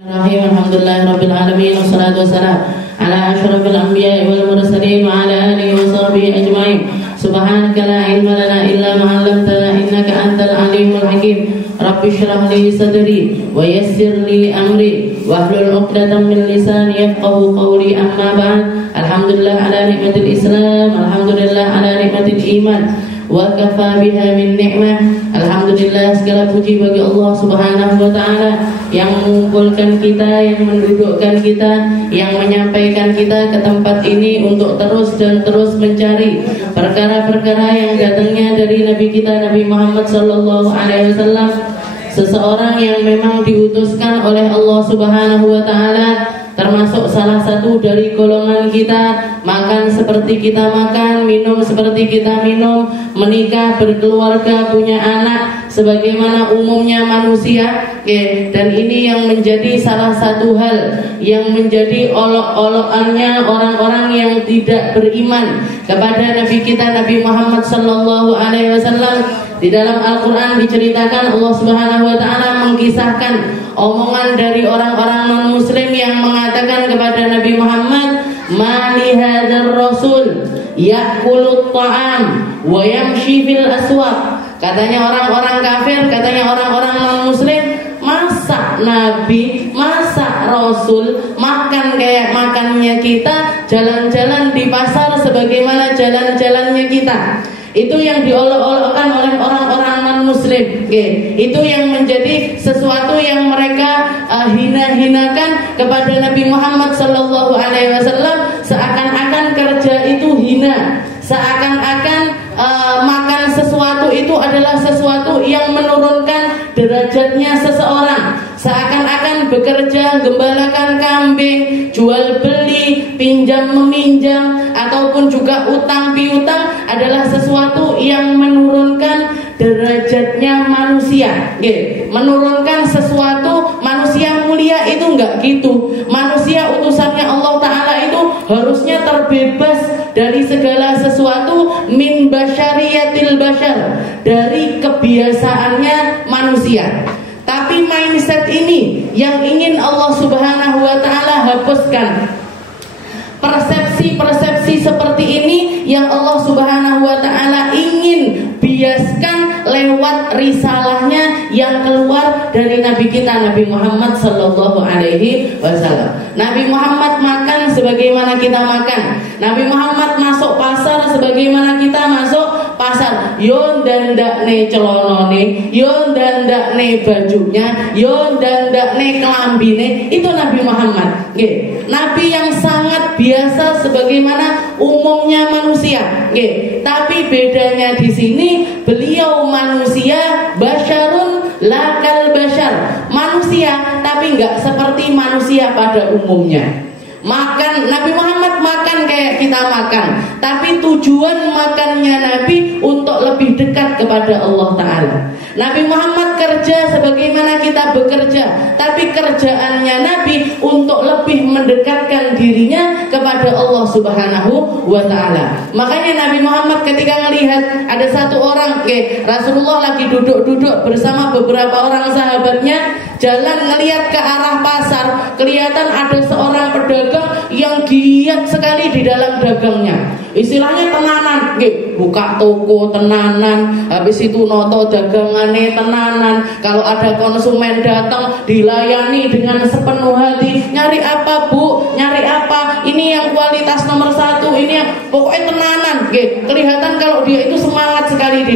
Bismillahirrahmanirrahim. Alhamdulillahirabbil alamin wassalatu wassalamu ala asyrafil anbiya'i wal mursalin wa ala alihi wa sahbihi ajma'in. Subhanaka la ilma lana illa ma 'allamtana innaka antal alimul hakim. Rabbi shrah li sadri wa yassir li amri wahlul 'uqdatam min lisani yafqahu qawli. Amma ba'd. Alhamdulillah ala nikmatil Islam, alhamdulillah ala nikmatil iman. Wa kafa biha min ni'mah. Alhamdulillah, segala puji bagi Allah Subhanahu wa taala yang mengumpulkan kita, yang mendudukkan kita, yang menyampaikan kita ke tempat ini untuk terus dan terus mencari perkara-perkara yang datangnya dari Nabi kita Nabi Muhammad sallallahu alaihi wasallam, seseorang yang memang diutuskan oleh Allah Subhanahu wa taala, termasuk salah satu dari golongan kita, makan seperti kita makan, minum seperti kita minum, menikah, berkeluarga, punya anak sebagaimana umumnya manusia. Dan ini yang menjadi salah satu hal yang menjadi olok-olokannya orang-orang yang tidak beriman kepada Nabi kita Nabi Muhammad sallallahu alaihi wasallam. Di dalam Al-Quran diceritakan Allah Subhanahu wa ta'ala mengkisahkan omongan dari orang-orang non-muslim yang mengatakan kepada Nabi Muhammad, "Ma li hadzal rasul ya'kulu ta'am wa yamshi fil aswaq." Katanya orang-orang kafir, katanya orang-orang non-muslim, masa Nabi, masa Rasul makan kayak makannya kita, jalan-jalan di pasar sebagaimana jalan-jalannya kita. Itu yang diolok-olokkan oleh orang-orang non-muslim. Itu yang menjadi sesuatu yang mereka hina-hinakan kepada Nabi Muhammad sallallahu alaihi wasallam, seakan-akan kerja itu hina, seakan-akan makan sesuatu itu adalah sesuatu yang menurunkan derajatnya seseorang, seakan-akan bekerja, gembalakan kambing, jual beli, pinjam meminjam, ataupun juga utang piutang adalah sesuatu yang menurunkan derajatnya manusia. Menurunkan sesuatu manusia mulia itu enggak gitu. Manusia utusannya Allah Ta'ala itu harusnya terbebas dari segala sesuatu min basyariyatil basyar, dari kebiasaannya manusia. Tapi mindset ini yang ingin Allah Subhanahu wa ta'ala hapuskan. Persepsi-persepsi seperti ini yang Allah Subhanahu wa ta'ala ingin biaskan lewat risalahnya yang keluar dari Nabi kita Nabi Muhammad sallallahu alaihi wasallam. Nabi Muhammad makan sebagaimana kita makan. Nabi Muhammad masuk pasar sebagaimana kita masuk pasar. Yo ndandakne celonone, yo ndandakne bajunya, yo ndandakne kelambine. Itu Nabi Muhammad. Nabi yang sangat biasa sebagaimana umumnya manusia. Tapi bedanya di sini, beliau manusia basyarun lakal basyar, manusia tapi enggak seperti manusia pada umumnya. Makan, Nabi Muhammad makan kayak kita makan, tapi tujuan makannya Nabi untuk lebih dekat kepada Allah Ta'ala. Nabi Muhammad kerja sebagaimana kita bekerja, tapi kerjaannya Nabi untuk lebih mendekatkan dirinya kepada Allah Subhanahu wa ta'ala. Makanya Nabi Muhammad ketika melihat ada satu orang, Rasulullah lagi duduk-duduk bersama beberapa orang sahabatnya, jalan ngelihat ke arah pasar, kelihatan ada seorang pedagang yang giat sekali di dalam dagangnya. Istilahnya tenanan, buka toko tenanan, habis itu noto dagangane tenanan. Kalau ada konsumen datang dilayani dengan sepenuh hati. Nyari apa bu? Nyari apa? Ini yang kualitas nomor 1, ini yang pokoknya tenanan. Kelihatan kalau dia itu semangat sekali di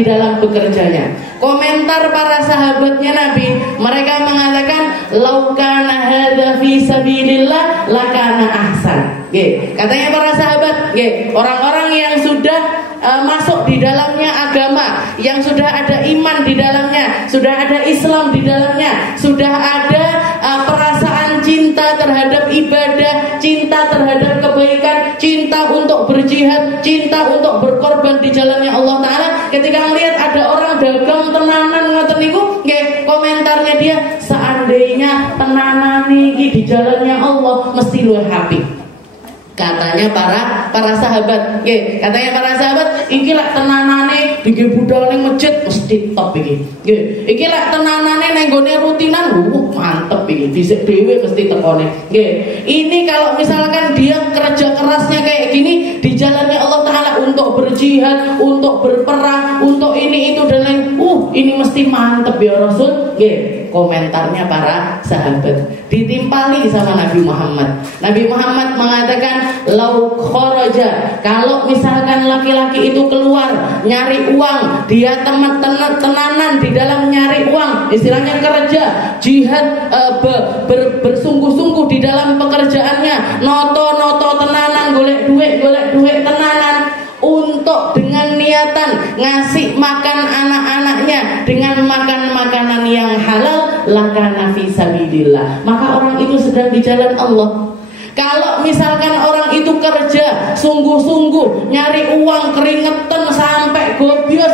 dalam bekerjanya. Komentar para sahabatnya Nabi, mereka mengatakan, laukana hadza fi sabilillah lakana ahsan. Katanya para sahabat, orang-orang yang sudah masuk di dalamnya agama, yang sudah ada iman di dalamnya, sudah ada Islam di dalamnya, sudah ada perasaan cinta terhadap ibadah, cinta terhadap kebaikan, cinta untuk berjihad, cinta untuk berkorban di jalannya Allah Ta'ala. Ketika melihat ada orang dagang tenanan ngoten niku, komentarnya dia, seandainya tenanan iki di jalannya Allah mesti luwih apik. Katanya para sahabat, katanya para sahabat, iki lak tenanane dike budal ning masjid mesti top iki. Iki lak tenanane ning gone rutinan, mantep iki. fisik dewe mesti tekone. Nggih. Ini kalau misalkan dia kerja kerasnya kayak gini di jalannya Allah Ta'ala untuk berjihad, untuk berperang, untuk ini itu dan lain, ini mesti mantep ya Rasul. Nggih. Komentarnya para sahabat ditimpali sama Nabi Muhammad. Nabi Muhammad mengatakan, lau kharaja, kalau misalkan laki-laki itu keluar nyari uang, dia tenanan di dalam nyari uang, istilahnya kerja, jihad, bersungguh-sungguh di dalam pekerjaannya, noto tenanan, golek duit tenanan, untuk dengan niatan ngasih makan anak-anaknya dengan makan makanan yang halal, lakana fi sabilillah, maka orang itu sedang di jalan Allah. Kalau misalkan orang itu kerja sungguh-sungguh nyari uang keringetan sampai gobios,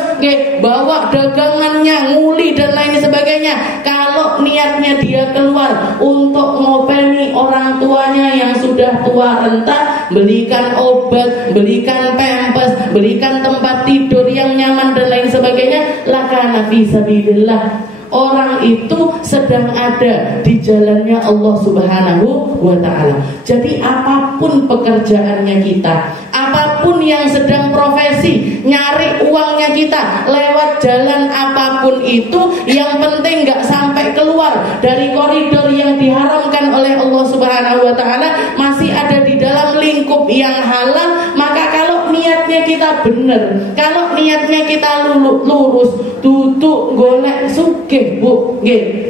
bawa dagangannya nguli dan lain sebagainya, kalau niatnya dia keluar untuk ngopeni orang tuanya yang sudah tua renta, belikan obat, belikan pampers, belikan tempat tidur yang nyaman dan lain sebagainya, lakana fi sabilillah, orang itu sedang ada di jalannya Allah Subhanahu wa Ta'ala. Jadi apapun pekerjaannya kita, apapun yang sedang profesi, nyari uangnya kita lewat jalan apapun itu, yang penting gak sampai keluar dari koridor yang diharamkan oleh Allah Subhanahu wa Ta'ala, masih ada di dalam lingkup yang halal. Maka kalau niatnya kita benar, kalau niatnya kita lurus, duduk golek sugih,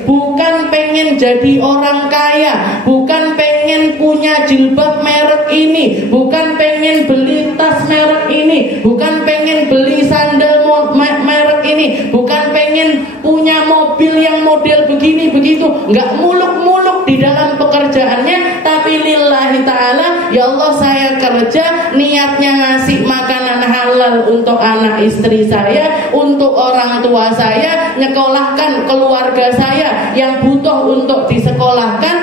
bukan pengen jadi orang kaya, bukan pengen punya jilbab merek ini, bukan pengen beli tas merek ini, bukan pengen beli sandal merek ini, bukan pengen punya mobil yang model begini begitu, nggak muluk-muluk di dalam pekerjaannya, tapi lillahi ta'ala, ya Allah saya kerja niatnya ngasih makanan halal untuk anak istri saya, untuk orang tua saya, nyekolahkan keluarga saya yang butuh untuk disekolahkan,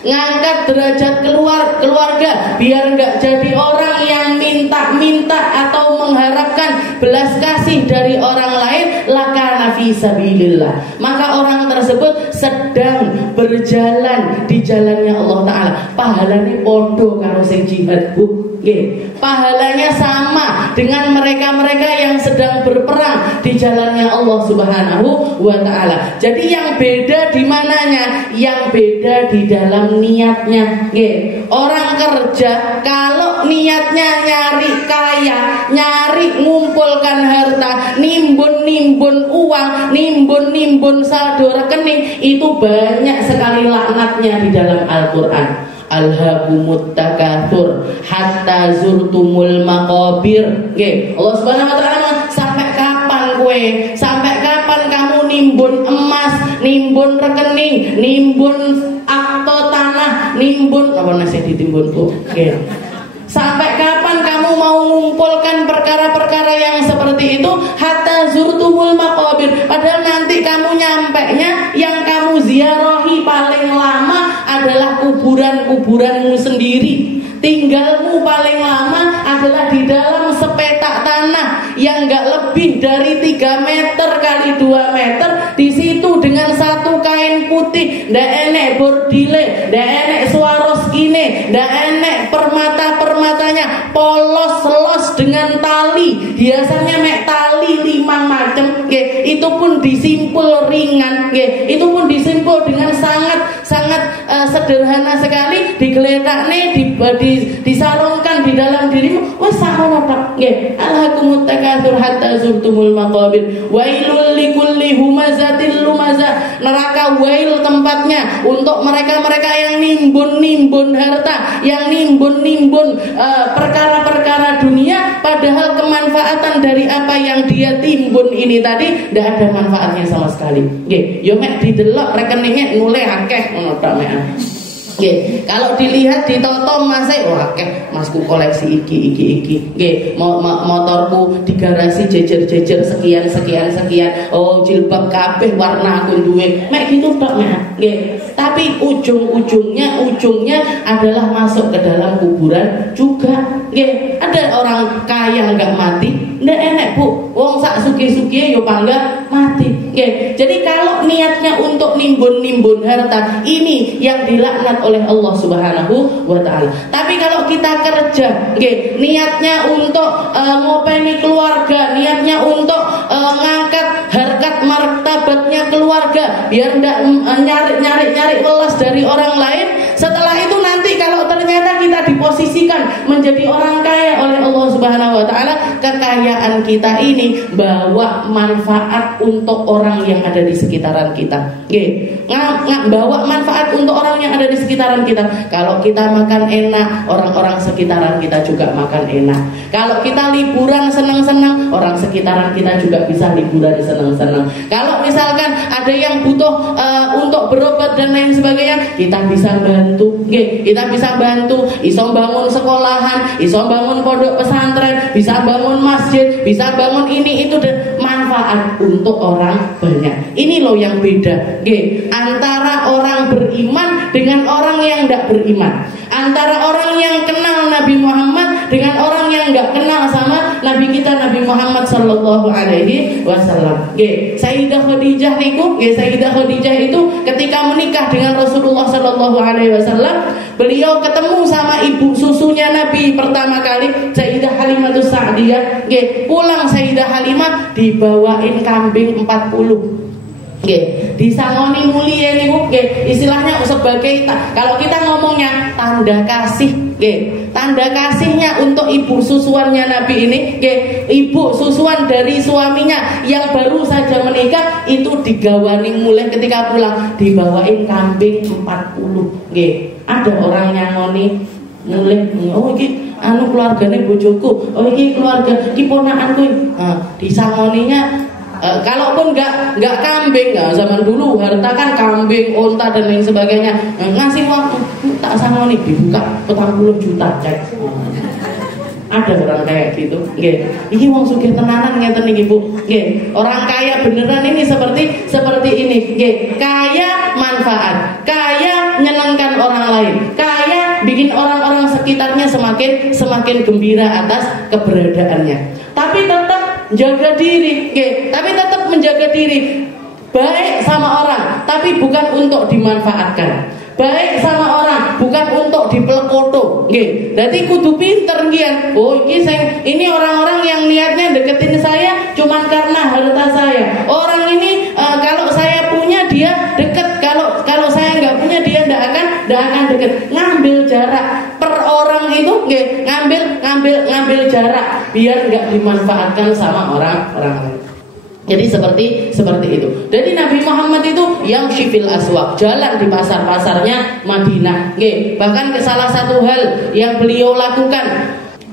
ngangkat derajat keluarga biar nggak jadi orang yang minta-minta atau mengharapkan belas kasih dari orang lain, lakana fi sabilillah, maka orang tersebut sedang berjalan di jalannya Allah Ta'ala. Pahalanya podo karo sing jihad, pahalanya sama dengan mereka-mereka yang sedang berperang di jalannya Allah Subhanahu wa Ta'ala. Jadi yang beda di mananya? Yang beda di dalam niatnya. Orang kerja kalau niatnya nyari kaya, nyari ngumpulkan harta, nimbun uang, nimbun saldo rekening, itu banyak sekali laknatnya di dalam Al-Qur'an. Alhaakumut takatsur hatta zurtumul maqabir. Allah Subhanahu wa Ta'ala, sampai kapan kowe? Sampai kapan kamu nimbun emas, nimbun rekening, nimbun akta tanah, nimbun apa nasi ditimbunku? Sampai kapan kamu mau mengumpulkan perkara-perkara yang seperti itu? Hatta zurtumul maqabir. Padahal nanti kamu nyampenya yang kamu ziarahi paling lama adalah kuburanmu sendiri. Tinggalmu paling lama adalah di dalam sepetak tanah yang gak lebih dari 3 meter kali 2 meter. Di situ dengan satu kain putih, ndak enek bordile, ndak enek swarovskine, ndak enek permata-permatanya, polos-los dengan tali. Biasanya mek tali 5 macam, itu pun disimpul ringan, itu pun disimpul dengan sangat sederhana sekali, digeletakne, disarungkan di dalam dirimu. Wes sakmono tok. Alhaakumut takatsur hatta zurtumul maqabir. Wailul likulli humazatil lumazah. Neraka wail tempatnya untuk mereka-mereka yang nimbun harta, yang nimbun perkara-perkara dunia, padahal kemanfaatan dari apa yang dia timbun ini tadi tidak ada manfaatnya sama sekali. Yo mek didelok rekeningnya nule akeh ngono tok mek. Kalau dilihat di toto masih akeh masku koleksi iki. Motorku di garasi jejer sekian. Oh jilbab kabeh warna aku duwe. Mek gitu tok mek. Tapi ujungnya adalah masuk ke dalam kuburan juga. Ada orang kaya enggak mati, ndak enek Bu Wong sak sugih-sugih yo pangga mati. Nggih. Jadi kalau niatnya untuk nimbun-nimbun harta, ini yang dilaknat oleh Allah Subhanahu wa taala. Tapi kalau kita kerja, nggih, niatnya untuk ngopeni keluarga, niatnya untuk ngangkat harkat martabatnya keluarga, biar ndak nyari welas dari orang lain. Setelah itu nanti kalau ternyata kita diposisikan menjadi orang kaya oleh Allah Subhanahu wa taala, kekayaan kita ini bawa manfaat untuk orang yang ada di sekitaran kita. Nggih. Bawa manfaat untuk orang yang ada di sekitaran kita. Kalau kita makan enak, orang-orang sekitaran kita juga makan enak. Kalau kita liburan senang-senang, orang sekitaran kita juga bisa liburan senang-senang. Kalau misalkan ada yang butuh untuk berobat dan lain sebagainya, kita bisa bantu. Nggih, kita bisa bantu, iso bangun sekolahan, iso bangun pondok pesantren, bisa bangun masjid, bisa bangun ini itu, dan manfaat untuk orang banyak. Ini loh yang beda, nggih, antara orang beriman dengan orang yang tidak beriman, antara orang yang kenal Nabi Muhammad dengan orang yang nggak kenal sama Nabi kita Nabi Muhammad sallallahu alaihi wasallam. Nggih, Sayyidah Khadijah niku, nggih, Sayyidah Khadijah itu ketika menikah dengan Rasulullah sallallahu alaihi wasallam, beliau ketemu sama ibu susunya Nabi pertama kali, Sayyidah Halimatus Sa'diyah. Nggih, pulang Sayyidah Halimah dibawain kambing 40. Nggih, disangoni mulia niku, nggih, istilahnya sebagai kalau kita ngomongnya tanda kasih, nggih. Tanda kasihnya untuk ibu susuannya Nabi ini, nggih, ibu susuan dari suaminya yang baru saja menikah itu digawani mulai ketika pulang dibawain kambing 40. Nggih, ada orang nyangoni mulai, oh iki anu keluargane bojoku, oh iki keluarga iki ponakanku. Nah, disangoninya kalaupun nggak kambing, nggak, zaman dulu harta kan kambing, onta dan lain sebagainya, ngasih uang tak sangoni dibuka 40 juta cek. Ada orang kayak gitu, nggih. Iki wong sugih tenanan ngeten iki, Bu. Nggih, orang kaya beneran ini seperti ini, nggih. Kaya manfaat, kaya nyenangkan orang lain, kaya bikin orang-orang sekitarnya semakin gembira atas keberadaannya. Tapi tetap jaga diri, nggih. Tapi tetap menjaga diri. Baik sama orang, tapi bukan untuk dimanfaatkan. Baik sama orang, bukan untuk dipelekoto, nggih. Dadi kudu pinter nggih. Oh, ini orang-orang yang niatnya deketin saya cuman karena harta saya. Orang ini kalau saya punya dia deket, kalau saya nggak punya dia nggak akan deket. Ngambil jarak per orang itu, nggih, ngambil jarak biar nggak dimanfaatkan sama orang lain. Jadi seperti itu. Jadi Nabi Muhammad itu yang syifil aswaq, jalan di pasar-pasarnya Madinah. Nggih, bahkan ke salah satu hal yang beliau lakukan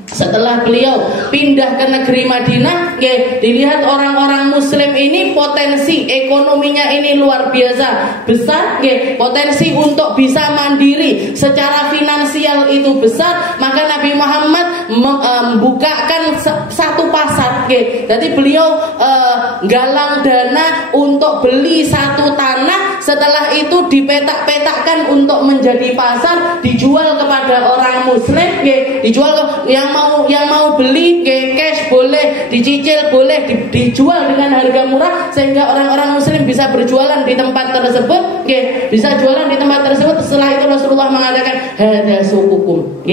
setelah beliau pindah ke negeri Madinah, nggih, dilihat orang-orang muslim ini potensi ekonominya ini luar biasa besar, nggih, potensi untuk bisa mandiri secara finansial itu besar, maka Nabi Muhammad membukakan satu pasar, nggih. Jadi beliau galang dana untuk beli satu tanah, setelah itu dipetak-petakkan untuk menjadi pasar, dijual kepada orang muslim, nggih, dijual yang mau beli, cash boleh, dicicil boleh, dijual dengan harga murah sehingga orang-orang muslim bisa berjualan di tempat tersebut, bisa jualan di tempat tersebut. Setelah itu Rasulullah mengatakan, hada sukukum,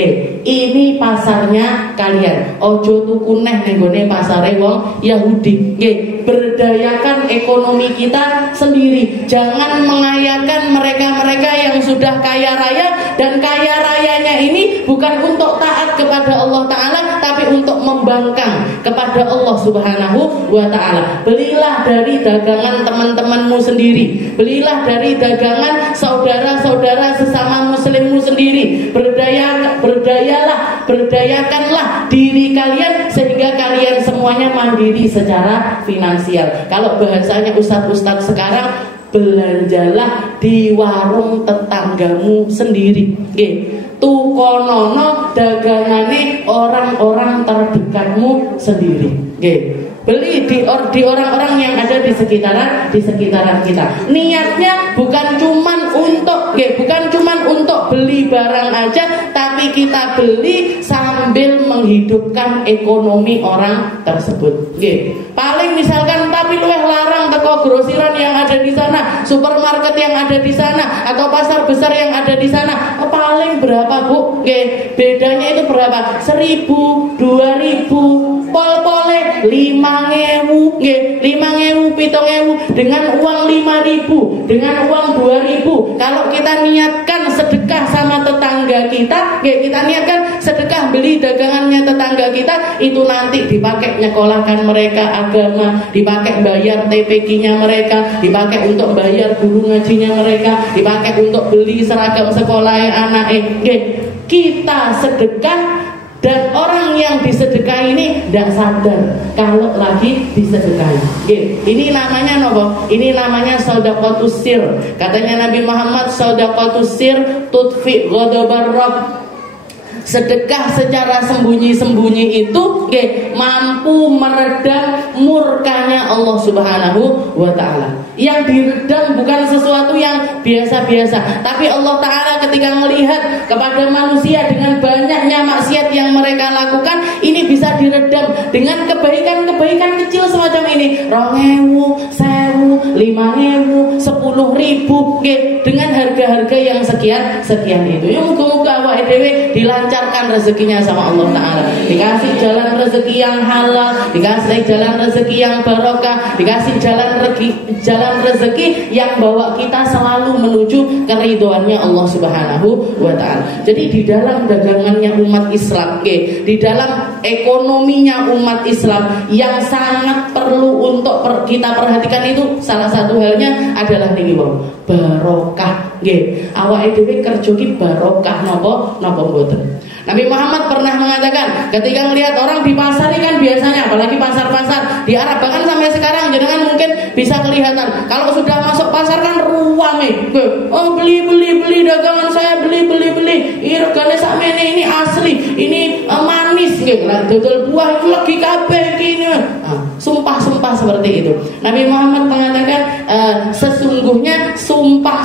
ini pasarnya kalian, ojo tuku neh nenggone pasare wong Yahudi. Berdayakan ekonomi kita sendiri, jangan mengayakan mereka-mereka yang sudah kaya raya, dan kaya rayanya ini bukan untuk taat kepada Allah Ta'ala, tapi untuk membangkang kepada Allah Subhanahu wa Ta'ala. Belilah dari dagangan teman-temanmu sendiri, belilah dari dagangan saudara-saudara sesama muslimmu sendiri. Berdayakanlah diri kalian sehingga kalian semuanya mandiri secara finansial. Kalau bahasanya ustadz-ustadz sekarang, belanjalah di warung tetanggamu sendiri, tukonono dagangane orang-orang terdekatmu sendiri, beli di orang-orang yang ada di sekitaran kita. Niatnya bukan cuman untuk beli barang aja, tapi kita beli sambil menghidupkan ekonomi orang tersebut. supermarket yang ada di sana atau pasar besar yang ada di sana, paling berapa Bu? Bedanya itu berapa? 1.000, 2.000, pol-pole 5.000, 5.000, 7.000 dengan uang 5.000, dengan uang 2.000. Kalau kita niatkan sedekah sama tetangga kita, kita niatkan sedekah beli dagangannya tetangga kita, itu nanti dipakai nyekolahkan mereka agama, dipakai bayar TPQ-nya mereka, dipakai untuk bayar guru ngajinya mereka, dipakai untuk beli seragam sekolah anak. Kita sedekah dan orang yang disedekah ini tidak sadar kalau lagi disedekahi. Ini namanya nopo? Ini namanya shadaqatus sir. Katanya Nabi Muhammad, shadaqatus sir tudfi ghadabar rabb. Sedekah secara sembunyi-sembunyi itu mampu meredam murkanya Allah Subhanahu wa ta'ala. Yang diredam bukan sesuatu yang biasa-biasa, tapi Allah Ta'ala ketika melihat kepada manusia dengan banyaknya maksiat yang mereka lakukan, ini bisa diredam dengan kebaikan-kebaikan kecil semacam ini. 2.000, 1.000, 5.000, 10.000 dengan harga-harga yang sekian itu. Ya muga-muga awake dhewe dilancarkan rezekinya sama Allah Ta'ala, dikasih jalan rezeki yang halal, dikasih jalan rezeki yang barokah, dikasih jalan rezeki yang bawa kita selalu menuju keridhoannya Allah Subhanahu wa ta'ala. Jadi di dalam dagangannya umat Islam, di dalam ekonominya umat Islam yang sangat perlu untuk kita perhatikan itu salah satu halnya adalah niki barokah. Awake dhewe kerja ki barokah napa mboten. Nabi Muhammad pernah mengatakan ketika melihat orang di pasar ini kan biasanya, apalagi pasar-pasar di Arab, bahkan sampai sekarang jenengan mungkin bisa kelihatan kalau sudah masuk pasar kan ruame. Oh beli dagangan saya, beli. Ini regane sakmene, ini asli, ini manis nggih. Lah dodol buah itu lagi kabeh gini. Sumpah seperti itu. Nabi Muhammad mengatakan sesungguhnya sumpah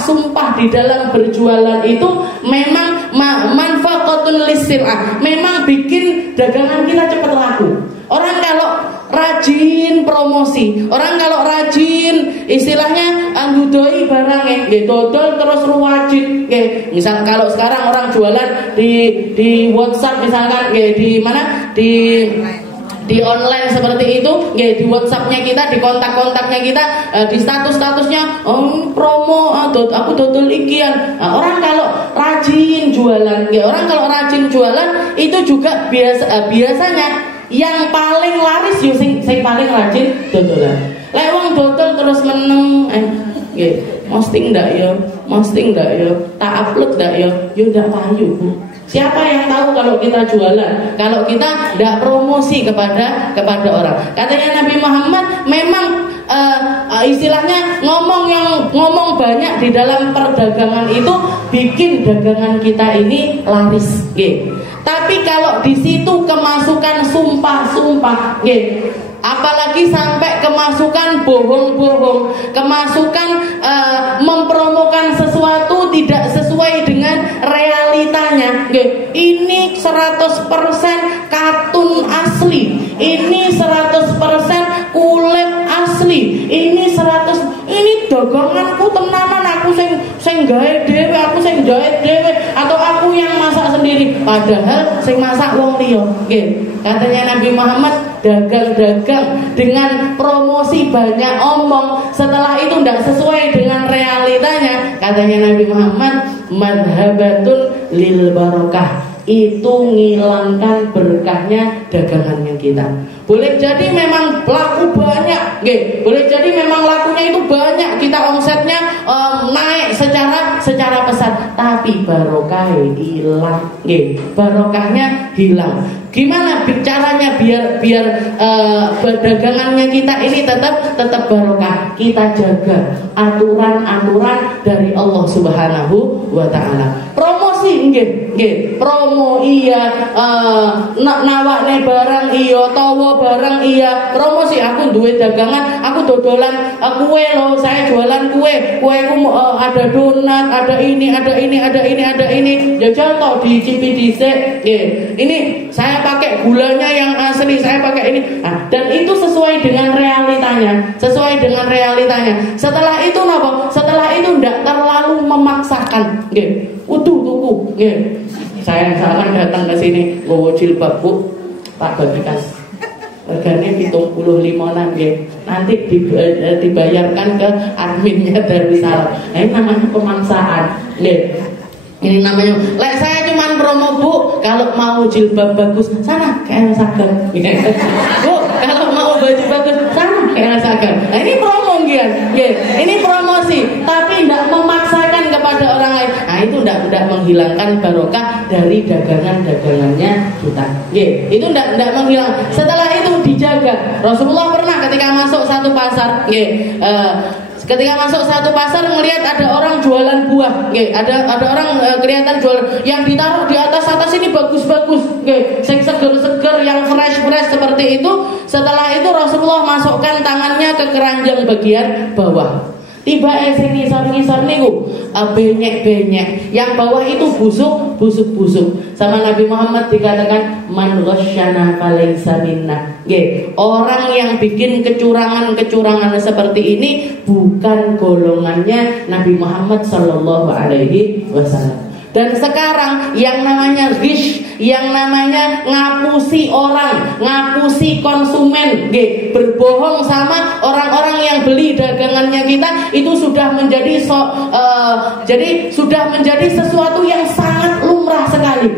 di dalam berjualan itu memang manfaatun lisirah, memang bikin dagangan kita cepat laku. Orang kalau rajin promosi, orang kalau rajin istilahnya anggudoi barangnya, dodol terus ruwajin. Misal kalau sekarang orang jualan di WhatsApp misalkan, di mana di online seperti itu, di WhatsAppnya kita, di kontak-kontaknya kita, di statusnya promo, aku dodol ikian. Orang kalau rajin jualan, itu juga biasanya yang paling laris yo sing paling rajin dodolan. Lek wong dodol terus meneng, posting ndak yo, tak upload ndak yo ndak payu. Siapa yang tahu kalau kita jualan, kalau kita tidak promosi kepada orang. Katanya Nabi Muhammad memang istilahnya ngomong banyak di dalam perdagangan itu bikin dagangan kita ini laris. Tapi kalau di situ kemasukan sumpah, apalagi sampai kemasukan bohong-bohong, kemasukan mempromokan sesuatu tidak sesuai dengan realitanya. Ini 100% katun asli, ini 100% kulit asli, ini daganganku tenanan, aku sing gawe dhewe, aku sing jahit dhewe, atau aku yang masak sendiri, padahal sing masak wong liya. Katanya Nabi Muhammad, dagang dengan promosi banyak omong, setelah itu tidak sesuai dengan realitanya, katanya Nabi Muhammad, madhabatun lil barokah, itu ngilangkan berkahnya dagangannya kita. Boleh jadi memang laku banyak, boleh jadi memang lakunya itu banyak, kita omsetnya naik secara pesat, tapi barokahnya hilang, barokahnya hilang. Gimana caranya biar dagangannya kita ini tetap barokah? Kita jaga aturan-aturan dari Allah Subhanahu wa ta'ala. Promosi promo iya, nawakne barang iya, tawa barang iya, promosi. Aku duwe dagangan, aku dodolan kue loh, saya jualan kue ku ada donat, ada ini. Jajal toh dicipi dhisik. Ini saya pakai gulanya yang asli, saya pakai ini. Dan itu sesuai dengan realitanya. sesuai dengan realitanya. Setelah itu napa? Setelah itu ndak terlalu memaksakan. Nggih. Tuku, nggih. Saya misalkan datang ke sini nggawa jilbab, Bu, tak bagikan. Regane 75-an nggih. Nanti dibayarkan ke adminnya Darussalam. Nah, ini namanya pemaksaan. Nggih. Ini namanya, lek saya cuman promo, Bu, kalau mau jilbab bagus sana ke El Sagar. Bu, kalau mau baju bagus sana ke El Sagar. Nah, ini promo nggih. Ini promosi, tapi tidak memaksakan kepada orang lain. Nah, itu tidak menghilangkan barokah dari dagangan-dagangannya kita. Itu tidak menghilang. Setelah itu dijaga. Rasulullah pernah ketika masuk satu pasar, ketika masuk satu pasar melihat ada orang jualan buah, ada orang kelihatan jual yang ditaruh di atas ini bagus-bagus, sing seger-seger, yang fresh seperti itu. Setelah itu Rasulullah masukkan tangannya ke keranjang bagian bawah. Tiba sing ngisor niku benyek-benyek, yang bawah itu busuk. Sama Nabi Muhammad dikatakan man ghasyana falaysa minna. Orang yang bikin kecurangan seperti ini bukan golongannya Nabi Muhammad sallallahu alaihi wasallam. Dan sekarang yang namanya ghish, yang namanya ngapusi orang, ngapusi konsumen, berbohong sama orang-orang yang beli dagangannya kita, itu sudah menjadi sesuatu yang sangat lumrah sekali.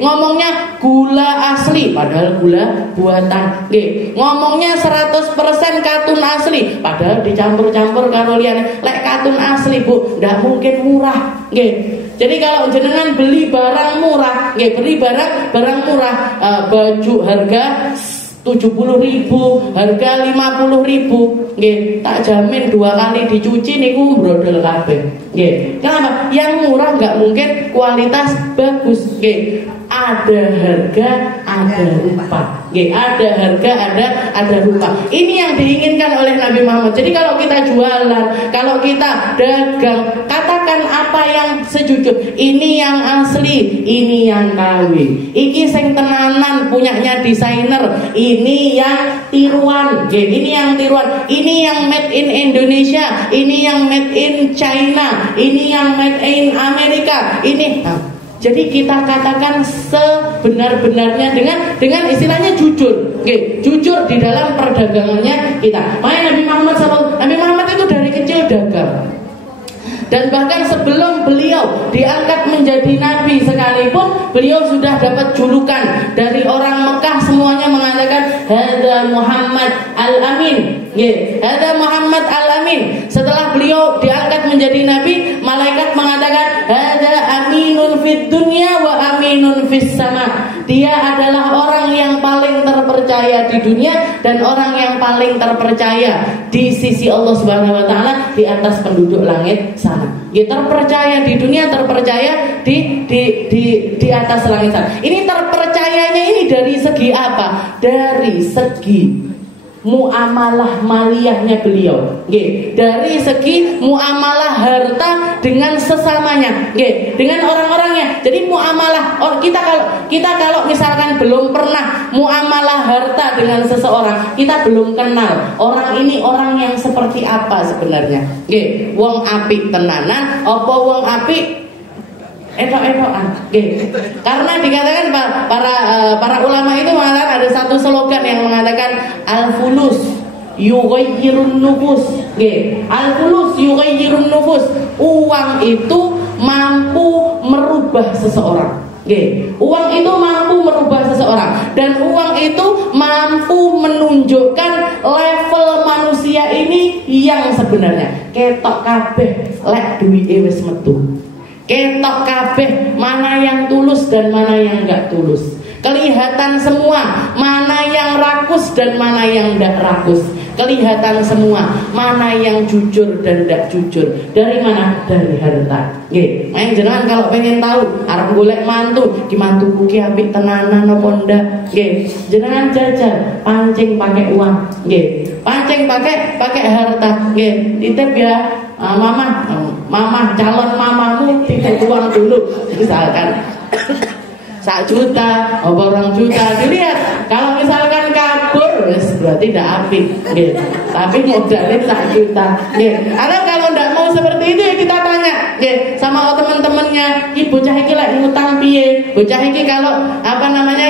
Ngomongnya gula asli padahal gula buatan. Ngomongnya 100% katun asli padahal dicampur-campur karo liyane. Lek katun asli, Bu, ndak mungkin murah. Jadi kalau jenengan beli barang murah, beli barang murah, baju harga 70.000, harga 50.000, tak jamin 2 kali dicuci niku brodol kabeh. Kenapa? Yang murah nggak mungkin kualitas bagus. Ada harga, ada rupa. Ada harga, ada rupa. Ini yang diinginkan oleh Nabi Muhammad. Jadi kalau kita jualan, kalau kita dagang, katakan apa yang sejujur. Ini yang asli, ini yang KW. Iki sing tenanan punyanya desainer. Ini yang tiruan. Ini yang tiruan. Ini yang made in Indonesia. Ini yang made in China. Ini yang made in Amerika. Ini. Jadi kita katakan sebenar-benarnya dengan istilahnya jujur, jujur di dalam perdagangannya kita. Makanya Nabi Muhammad itu dari kecil dagang. Dan bahkan sebelum beliau diangkat menjadi nabi sekalipun, beliau sudah dapat julukan dari orang Mekah, semuanya mengatakan hadza Muhammad al-Amin. Hadza Muhammad al-Amin. Setelah beliau diangkat menjadi nabi, malaikat mengatakan hadza aminun fid dunya wa aminun fis sama. Dia adalah orang yang paling terpercaya di dunia dan orang yang paling terpercaya di sisi Allah Subhanahu wa taala di atas penduduk langit sana. Terpercaya di dunia, terpercaya di atas langit sana. Ini terpercayanya ini dari segi apa? Dari segi muamalah maliyahnya beliau, dari segi muamalah harta dengan sesamanya, dengan orang-orangnya. Jadi muamalah kita kalau misalkan belum pernah muamalah harta dengan seseorang, kita belum kenal orang ini orang yang seperti apa sebenarnya. Wong apik tenanan apa wong apik etok-etokan. Karena dikatakan para ulama itu mengatakan ada satu slogan yang mengatakan al-fulus yughayyirun nufus. Al-fulus yughayyirun nufus. Uang itu mampu merubah seseorang. Uang itu mampu merubah seseorang, dan uang itu mampu menunjukkan level manusia ini yang sebenarnya. Ketok kabeh lek duwike wis metu. Ketok kabeh mana yang tulus dan mana yang enggak tulus. Kelihatan semua mana yang rakus dan mana yang enggak rakus. Kelihatan semua mana yang jujur dan enggak jujur. Dari mana? Dari harta. Main jenengan kalau pengen tahu arep golek mantu, ki mantuku ki apik tenanan apa ndak? Jenengan jajal pancing pakai uang. Pancing pakai harta. Titip ya. Mama calon mamamu titip uang dulu, misalkan 1 juta, 2 juta. Dilihat kalau misalkan kabur berarti tidak apik, nggih. Tapi modalnya 1 juta, nggih. Karena kalau tidak mau seperti itu ya kita tanya, nggih, sama teman-temannya, "Ki bocah iki lek ngutang piye? Bocah iki kalau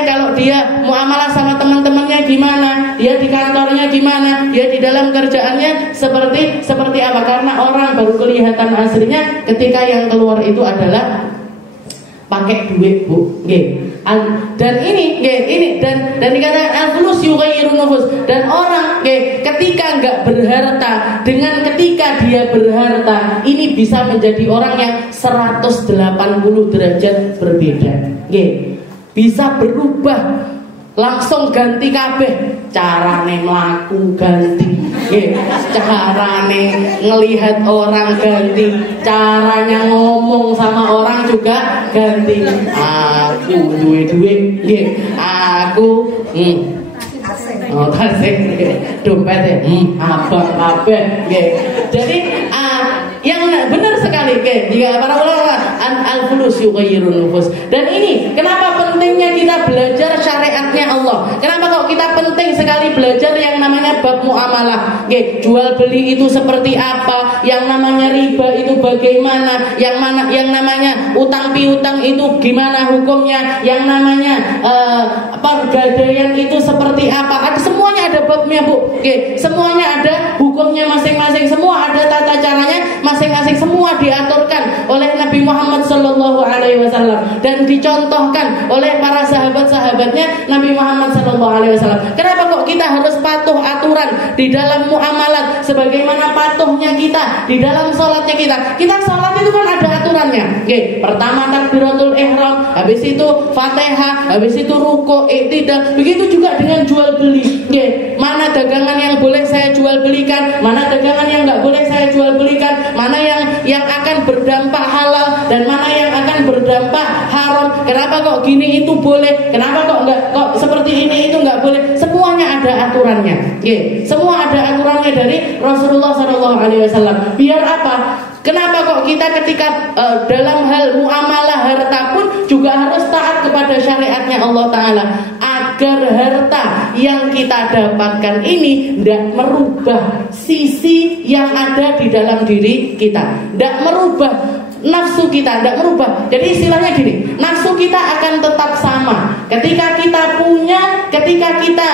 kalau dia muamalah sama teman-temannya gimana? Dia di kantornya gimana? Dia di dalam kerjaannya seperti apa?" Karena orang baru kelihatan aslinya ketika yang keluar itu adalah pakai duit, Bu. Nggih. Dan ini dikatakan al-fulus yughayyirun nufus. Dan orang ketika enggak berharta dengan ketika dia berharta, ini bisa menjadi orang yang 180 derajat berbeda. Nggih. Bisa berubah, langsung ganti kabeh, carane mlaku ganti, carane ngelihat orang ganti, caranya ngomong sama orang juga ganti. Aku duwe-duwe, aku tasik dompet abang kabeh. Jadi yang benar sekali jika para ulama al-fulus yughayyirun nufus. Dan ini kenapa pentingnya kita belajar syariatnya Allah. Kenapa kok kita penting sekali belajar yang namanya bab muamalah. Jual beli itu seperti apa, yang namanya riba itu bagaimana, yang namanya utang piutang itu gimana hukumnya, yang namanya pergadaian itu seperti apa. Semuanya ada babnya, Bu. Semuanya ada hukumnya masing-masing, semua ada tata caranya masing-masing, semua diaturkan oleh Nabi Muhammad SAW dan dicontohkan oleh para sahabat-sahabatnya Nabi Muhammad SAW. Kenapa kok kita harus patuh aturan di dalam muamalat sebagaimana patuhnya kita di dalam sholatnya kita? Kita sholat itu kan ada aturannya. Pertama takbiratul ihram, habis itu Fatihah, habis itu ruku, i'tidal. Begitu juga dengan jual beli. Mana dagangan yang boleh saya jual belikan, mana dagangan yang nggak boleh saya jual belikan, mana yang akan berdampak halal dan mana yang akan berdampak haram. Kenapa kok gini itu boleh, kenapa kok seperti ini itu nggak boleh. Semuanya ada aturannya. Semua ada aturannya dari Rasulullah SAW. Biar apa? Kenapa kok kita ketika dalam hal muamalah harta pun juga harus taat kepada syariatnya Allah Ta'ala, agar harta yang kita dapatkan ini tidak merubah sisi yang ada di dalam diri kita, tidak merubah nafsu kita, tidak merubah. Jadi istilahnya gini, nafsu kita akan tetap sama ketika kita punya, ketika kita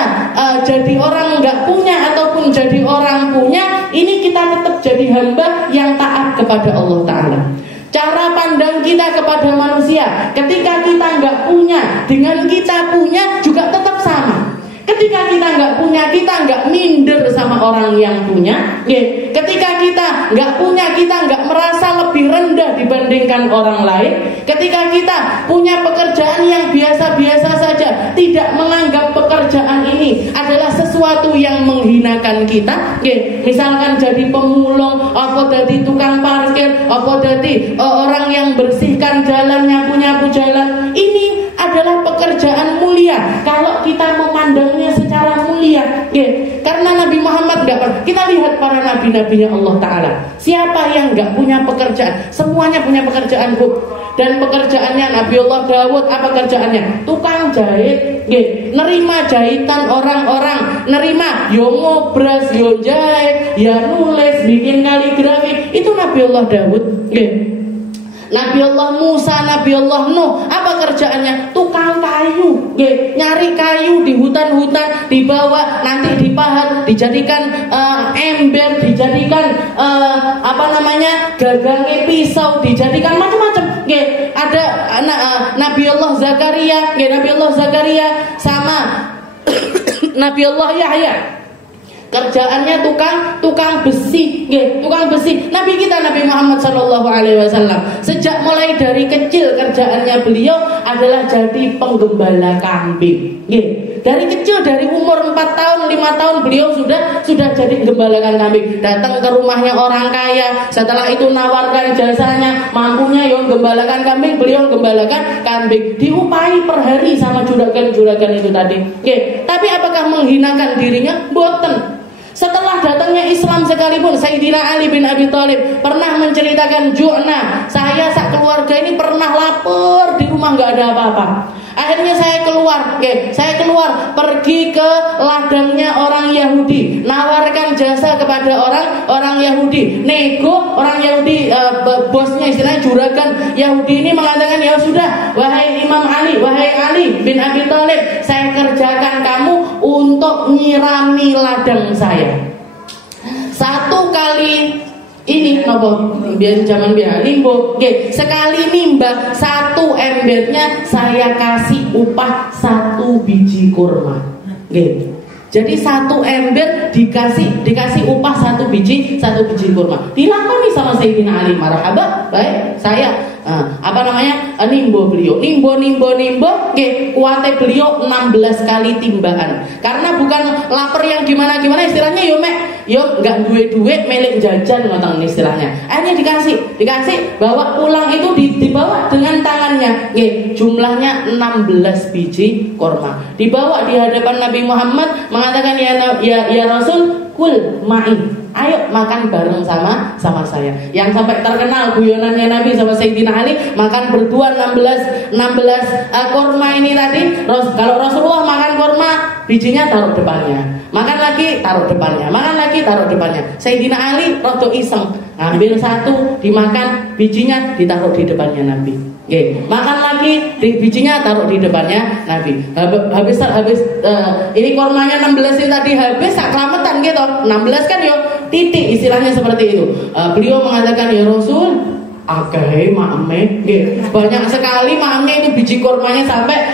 jadi orang nggak punya ataupun jadi orang punya. Ini kita tetap jadi hamba yang taat kepada Allah Ta'ala. Cara pandang kita kepada manusia ketika kita nggak punya dengan kita punya juga tetap sama. Ketika kita nggak punya, kita nggak minder sama orang yang punya. Ketika kita nggak punya, kita nggak merasa lebih rendah dibandingkan orang lain. Ketika kita punya pekerjaan yang biasa-biasa saja, tidak menganggap pekerjaan ini adalah sesuatu yang menghinakan kita. Misalkan jadi pemulung, apa jadi tukang parkir, apa jadi orang yang bersihkan jalan, nyapu-nyapu jalan. Ini adalah pekerjaan mulia kalau kita memandangnya secara mulia. Karena Nabi Muhammad nggak pernah. Kita lihat para nabi-nabinya Allah Ta'ala, siapa yang nggak punya pekerjaan? Semuanya punya pekerjaan, Bu. Dan pekerjaannya Nabi Allah Dawud, apa kerjaannya? Tukang jahit. Nerima jahitan orang-orang, nerima yo ngobras, yo jahit, ya nulis, bikin kaligrafi. Itu Nabi Allah Dawud. Nabi Allah Musa, Nabi Allah Nuh, apa kerjaannya? Tukang kayu, nyari kayu di hutan-hutan, dibawa, nanti dipahat, dijadikan ember, dijadikan gagange pisau, dijadikan macam-macam. Ada Nabi Allah Zakaria, Nabi Allah Zakaria sama Nabi Allah Yahya. Kerjaannya tukang besi, tukang besi. Nabi kita Nabi Muhammad SAW sejak mulai dari kecil kerjaannya beliau adalah jadi penggembala kambing. Dari kecil, dari umur 4 tahun 5 tahun beliau sudah jadi gembalakan kambing. Datang ke rumahnya orang kaya, setelah itu nawarkan jasanya, mampunya yang gembalakan kambing, beliau gembalakan kambing, diupahi per hari sama juragan-juragan itu tadi. Tapi apakah menghinakan dirinya? Boten. Setelah datangnya Islam sekalipun, Sayyidina Ali bin Abi Thalib pernah menceritakan, "Ju'na, saya sak keluarga ini pernah lapar di rumah nggak ada apa-apa. Akhirnya saya keluar, saya keluar pergi ke ladangnya orang Yahudi, nawarkan jasa kepada orang Yahudi, nego orang Yahudi, bosnya istilahnya juragan Yahudi ini mengatakan, ya sudah, wahai Imam Ali, wahai Ali bin Abi Thalib, saya kerjakan kamu untuk nyirami ladang saya. Satu kali ini nopo biar zaman biar nimbo, sekali nimba 1 embernya saya kasih upah 1 biji kurma. Jadi 1 ember dikasih upah 1 biji kurma. Dilakoni sama Sayyidina Ali, marhaba, baik saya nimbo beliau, nimbo, kuate beliau 16 kali timbangan. Karena bukan lapar yang gimana istilahnya, yo nggak duit melek jajan ngoten istilahnya. Akhirnya dikasih bawa pulang itu dibawa dengan tangannya, jumlahnya 16 biji kurma. Dibawa di hadapan Nabi Muhammad, mengatakan ya Rasul, kul ma'i, ayo makan bareng sama saya. Yang sampai terkenal guyonannya Nabi sama Sayyidina Ali, makan berdua 16 kurma ini tadi. Kalau Rasulullah makan kurma, bijinya taruh depannya, makan lagi taruh depannya, makan lagi taruh depannya. Sayyidina Ali rodo iseng, ambil 1 dimakan, bijinya ditaruh di depannya Nabi. Makan lagi, bijinya taruh di depannya Nabi. Habis ini kormanya 16 ini tadi habis, sak kelametan gitu. 16 kan yo titik istilahnya seperti itu. Beliau mengatakan, ya Rasul, akeh maame, banyak sekali maame itu biji kormanya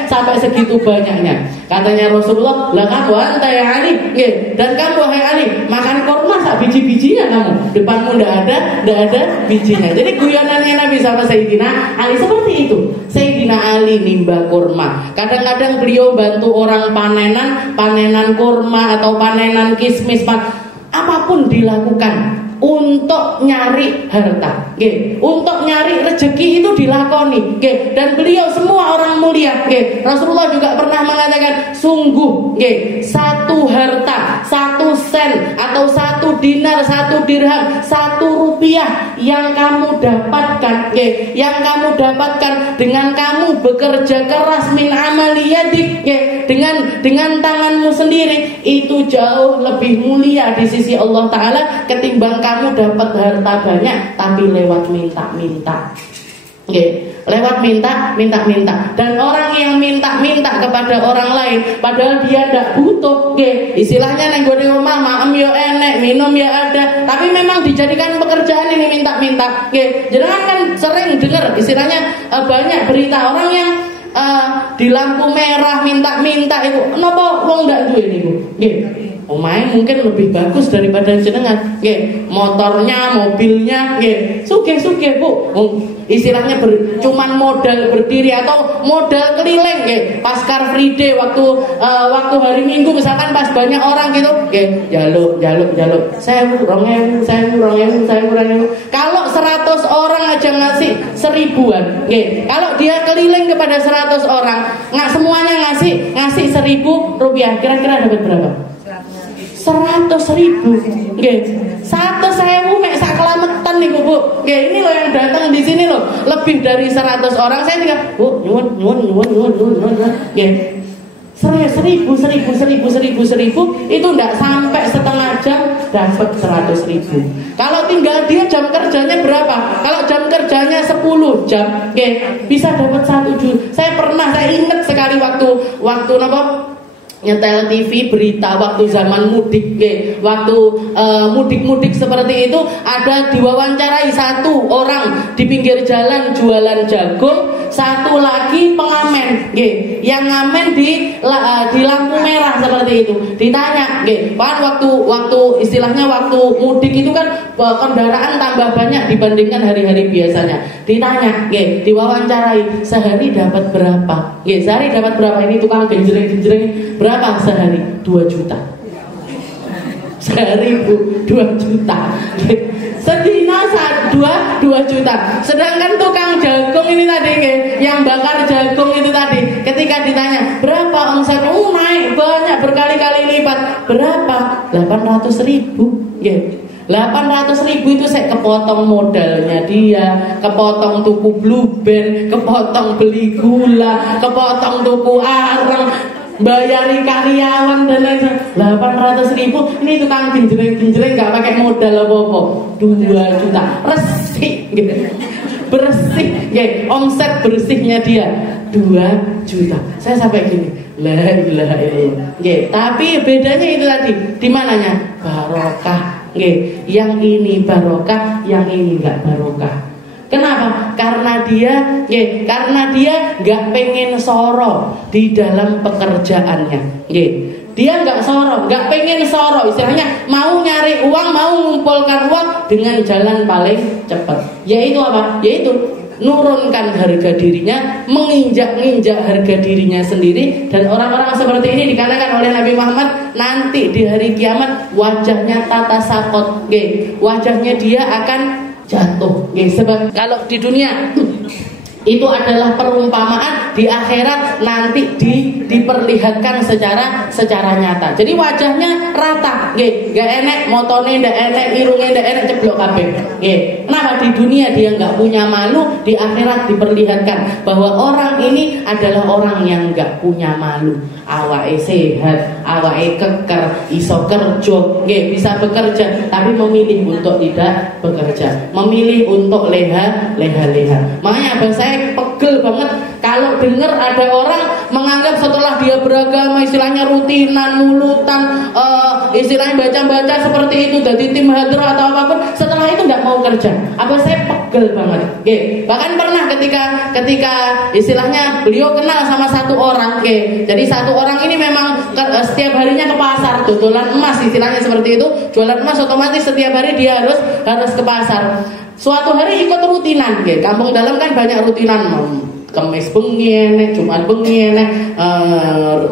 sampai segitu banyaknya. Katanya Rasulullah, lah kan wanta ya Ali, dan kamu wahai Ali, makan korma sak biji-bijinya kamu, depanmu ndak ada bijinya. Jadi guyonannya Nabi sama Sayyidina Ali seperti itu. Sayyidina Ali nimba korma. Kadang-kadang beliau bantu orang panenan korma atau panenan kismis, apapun dilakukan untuk nyari harta, untuk nyari rezeki itu dilakoni, dan beliau semua orang mulia. Rasulullah juga pernah mengatakan, sungguh 1 harta, 1 sen atau 1 dinar, 1 dirham, 1 rupiah yang kamu dapatkan, dengan kamu bekerja keras min amaliyadik, dengan tanganmu sendiri, itu jauh lebih mulia di sisi Allah Ta'ala ketimbang kamu dapat harta banyak tapi lewat minta-minta. Lewat minta. Dan orang yang minta kepada orang lain padahal dia tidak butuh, istilahnya neng gone omah maem yo enek, minum ya ada, tapi memang dijadikan pekerjaan ini minta-minta. Jangan kan sering dengar istilahnya banyak berita orang yang di lampu merah minta-minta itu. Napa wong ndak duwe niku? Omahe mungkin lebih bagus daripada jenengan, motornya, mobilnya, sugih-sugih Bu. Istilahnya cuman modal berdiri atau modal keliling, pas Car Free Day waktu hari Minggu misalkan pas banyak orang gitu, jaluk 1.000, 2.000. Kalau 100 orang aja ngasih 1.000-an, kalau dia keliling kepada 100 orang, nggak semuanya ngasih 1.000 rupiah, kira-kira dapat berapa? 100.000, 100.000 mek sak kelametan nih Bu. Ini loh yang datang di sini loh, lebih dari 100 orang. Saya tinggal, Bu, nyuwun. 1.000 itu enggak sampai setengah jam dapat 100.000. Kalau tinggal dia jam kerjanya berapa? Kalau jam kerjanya 10 jam, bisa dapat 1 juta. Saya ingat sekali waktu nyetel TV berita waktu zaman mudik, waktu mudik seperti itu, ada diwawancarai 1 orang di pinggir jalan jualan jagung, 1 lagi pengamen, yang ngamen di lampu merah seperti itu. Ditanya, kan waktu istilahnya waktu mudik itu kan kendaraan tambah banyak dibandingkan hari-hari biasanya. Ditanya, diwawancarai, sehari dapat berapa? Sehari dapat berapa? Ini tukang genjreng berapa sehari? 2 juta. Sehari Bu, 2 juta. Sedina 2 juta. Sedangkan tukang jagung ini tadi, yang bakar jagung itu tadi, ketika ditanya berapa omsetnya, naik banyak berkali-kali lipat. Berapa? 800.000. 800.000 itu saya kepotong modalnya dia, kepotong tuku Blue Band, kepotong beli gula, kepotong tuku areng, bayari karyawan dan lain sebagainya. 800.000 ini tukang genjreng nggak pakai modal apa-apa, 2 juta resik gitu. Bersih, ya, omset bersihnya dia 2 juta. Saya sampai gini, la ilaha illallah. Ya, tapi bedanya itu tadi, di mananya? Barokah. Nggih, yang ini barokah, yang ini enggak barokah. Kenapa? Karena dia nggak pengen soro di dalam pekerjaannya. Nggih. Dia nggak soro, nggak pengen soro, istilahnya mau nyari uang, mau mengumpulkan uang dengan jalan paling cepat. Yaitu apa? Yaitu nurunkan harga dirinya, menginjak-injak harga dirinya sendiri. Dan orang-orang seperti ini dikatakan oleh Nabi Muhammad nanti di hari kiamat wajahnya tata sakot, wajahnya dia akan jatuh. Sebab kalau di dunia itu adalah perumpamaan, di akhirat nanti diperlihatkan secara nyata. Jadi wajahnya rata, nggih, enggak enek motone, enggak enek irunge, enggak enek ceblok kabeh. Nggih. Kenapa di dunia dia enggak punya malu, di akhirat diperlihatkan bahwa orang ini adalah orang yang enggak punya malu. Awake sehat, awake keker, iso kerja, nggih, bisa bekerja, tapi memilih untuk tidak bekerja, memilih untuk leha. Makanya abang saya pegel banget kalau dengar ada orang menganggap setelah dia beragama, istilahnya rutinan, mulutan, istilahnya baca-baca seperti itu, jadi tim hadrah atau apapun, setelah itu nggak mau kerja. Abang saya pegel banget. Bahkan pernah ketika istilahnya beliau kenal sama satu orang, jadi satu orang ini memang setiap harinya ke pasar, jualan emas, istilahnya seperti itu, jualan emas, otomatis setiap hari dia harus ke pasar. Suatu hari ikut rutinan, kampung dalam kan banyak rutinan, Kamis bengi, Jumat bengi,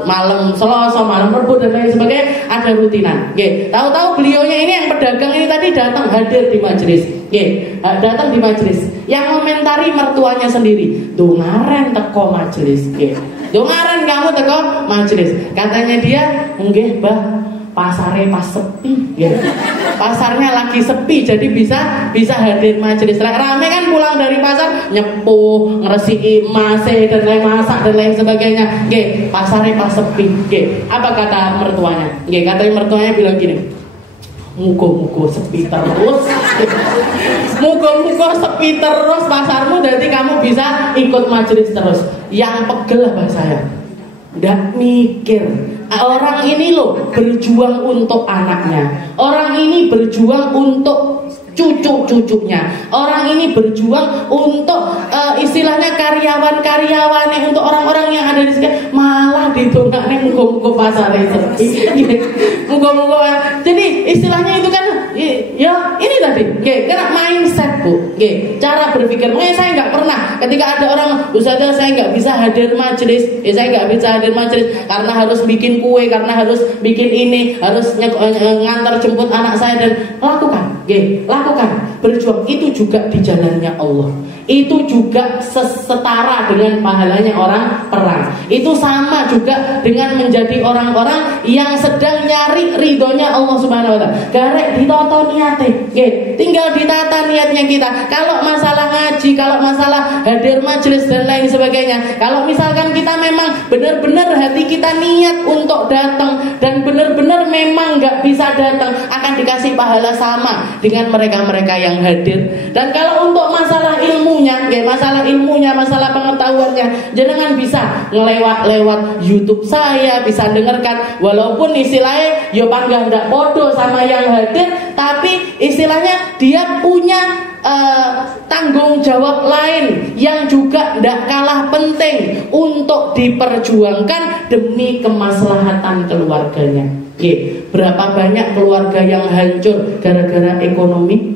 malam Selasa, malam Rabu dan lain sebagainya, ada rutinan. Tahu-tahu beliaunya ini yang pedagang ini tadi datang hadir di majelis, datang di majelis, yang komentari mertuanya sendiri, dongaren teko majelis, dongaren kamu teko majelis, katanya dia, nggih Mbah, pasarnya pas sepi, pasarnya lagi sepi, jadi bisa hadir majelis. Rame kan pulang dari pasar nyepuh, ngeresiki mase dan lain masak dan lain sebagainya. Pasarnya pas sepi. Apa kata mertuanya? Katanya mertuanya bilang gini, mugo-mugo sepi terus. Mugo-mugo sepi terus pasarmu, jadi kamu bisa ikut majelis terus. Yang pegel lah saya. Nggak mikir, orang ini loh berjuang untuk anaknya, orang ini berjuang untuk cucu-cucunya, orang ini berjuang untuk istilahnya karyawan-karyawannya, untuk orang-orang yang ada di sekitar, malah ditunggangi mugo-mugo pasar itu. Mugo-mugo. Jadi istilahnya itu kan ya ini tadi, karena mindset Bu, cara berpikir. Makanya saya nggak pernah ketika ada orang, Ustazah saya nggak bisa hadir majelis, saya nggak bisa hadir majelis karena harus bikin kue, karena harus bikin ini, harus ngantar jemput anak saya, dan lakukan, berjuang itu juga di jalannya Allah. Itu juga setara dengan pahalanya orang perang. Itu sama juga dengan menjadi orang-orang yang sedang nyari ridhonya Allah Subhanahu wa taala. Garek ditata niate, tinggal ditata niatnya kita. Kalau masalah ngaji, kalau masalah hadir majelis dan lain sebagainya, kalau misalkan kita memang benar-benar hati kita niat untuk datang dan benar-benar memang nggak bisa datang, akan dikasih pahala sama dengan mereka-mereka yang hadir. Dan kalau untuk masalah ilmunya, masalah pengetahuannya, jenengan bisa ngelewat YouTube saya, bisa dengarkan, walaupun istilahnya yo panggah ndak podo sama yang hadir, tapi istilahnya dia punya tanggung jawab lain yang juga ndak kalah penting untuk diperjuangkan demi kemaslahatan keluarganya. Berapa banyak keluarga yang hancur gara-gara ekonomi?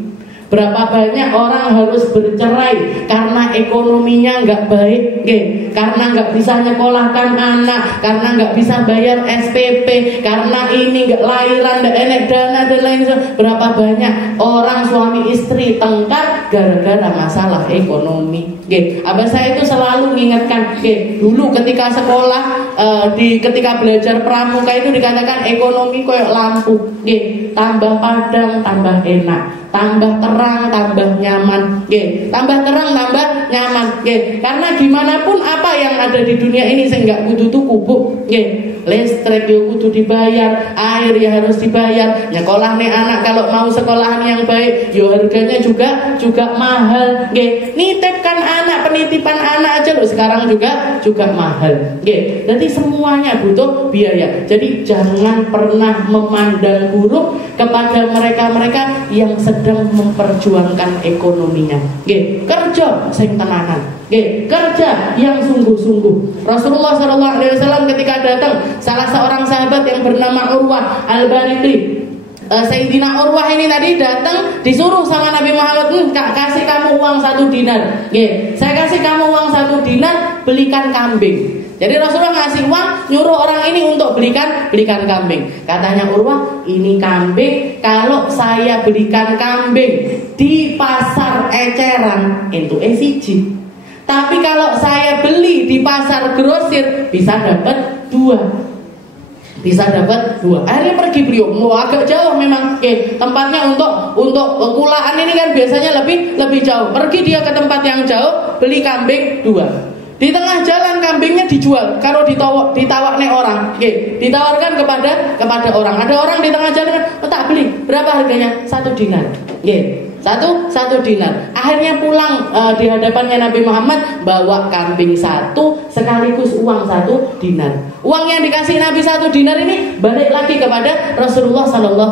Berapa banyak orang harus bercerai karena ekonominya nggak baik, karena nggak bisa nyekolahkan anak, karena nggak bisa bayar SPP, karena ini nggak lahiran, nggak enek dana dan lain sebagainya. Berapa banyak orang suami istri tengkar gara-gara masalah ekonomi. Nggih, abah saya itu selalu mengingatkan, nggih, dulu ketika sekolah ketika belajar pramuka itu dikatakan ekonomi koyok lampu, nggih, tambah padang tambah enak, tambah terang tambah nyaman, nggih, tambah terang tambah nyaman, nggih. Karena gimana pun apa yang ada di dunia ini saya nggak kudu tuku, Bu, nggih. Listrik ya kudu dibayar, air ya harus dibayar. Nyekolah nih anak kalau mau sekolahan yang baik, yo harganya juga mahal. Nggih, nitipkan anak, penitipan anak aja loh sekarang juga mahal. Nggih, jadi semuanya butuh biaya. Jadi jangan pernah memandang buruk kepada mereka-mereka yang sedang memperjuangkan ekonominya. Nggih, kerja sing tenanan. Nggih, kerja yang sungguh-sungguh. Rasulullah SAW ketika datang salah seorang sahabat yang bernama Urwah Al-Bariki, Sayyidina Urwah ini tadi datang disuruh sama Nabi Muhammad, kasih kamu uang 1 dinar. Nggih, saya kasih kamu uang 1 dinar, belikan kambing. Jadi Rasulullah ngasih uang, nyuruh orang ini untuk belikan kambing. Katanya Urwah, ini kambing, kalau saya belikan kambing di pasar eceran itu siji. Tapi kalau saya beli di pasar grosir bisa dapat 2. Akhirnya pergi beliau, agak jauh memang, tempatnya untuk kulaan ini kan biasanya lebih jauh. Pergi dia ke tempat yang jauh, beli kambing 2. Di tengah jalan kambingnya dijual, kalau ditawaknya orang, ditawarkan kepada orang. Ada orang di tengah jalan, tak beli, berapa harganya? 1 dinar. Satu dinar. Akhirnya pulang di hadapannya Nabi Muhammad, bawa kambing 1 sekaligus uang 1 dinar. Uang yang dikasih Nabi 1 dinar ini balik lagi kepada Rasulullah SAW.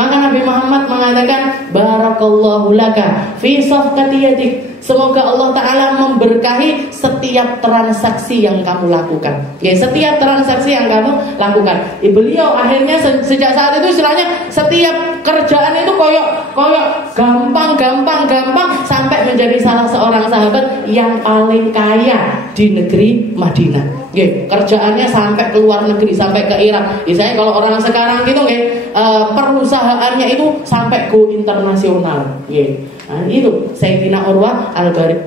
Maka Nabi Muhammad mengatakan, barakallahu laka fi safqati yadik. Semoga Allah Ta'ala memberkahi setiap transaksi yang kamu lakukan. Setiap transaksi yang kamu lakukan. Beliau akhirnya sejak saat itu istilahnya setiap kerjaan itu koyok gampang sampai menjadi salah seorang sahabat yang paling kaya di negeri Madinah. Kerjaannya sampai ke luar negeri, sampai ke Irak. Misalnya kalau orang sekarang gitu, perusahaannya itu sampai go internasional. Nah, itu Sayyidina Urwah Al-Bariki.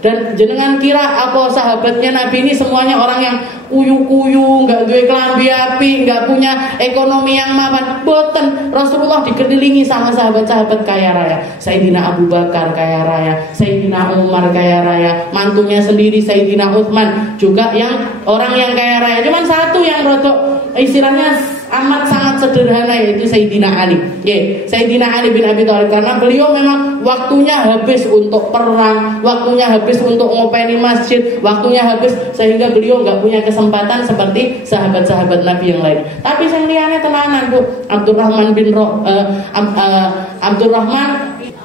Dan jenengan kira apa sahabatnya Nabi ini semuanya orang yang kuyu-kuyu, nggak duwe kelambi api, nggak punya ekonomi yang mapan? Boten. Rasulullah dikelilingi sama sahabat-sahabat kaya raya. Sayyidina Abu Bakar kaya raya, Sayyidina Umar kaya raya, mantunya sendiri Sayyidina Utsman juga yang orang yang kaya raya. Cuman satu yang rodok istilahnya amat sangat sederhana, yaitu Sayyidina Ali. Sayyidina Ali bin Abi Thalib, karena beliau memang waktunya habis untuk perang, waktunya habis untuk ngopeni masjid, waktunya habis sehingga beliau nggak punya kesempatan seperti sahabat-sahabat Nabi yang lain. Tapi yang liane tenanan, Bu. Abdurrahman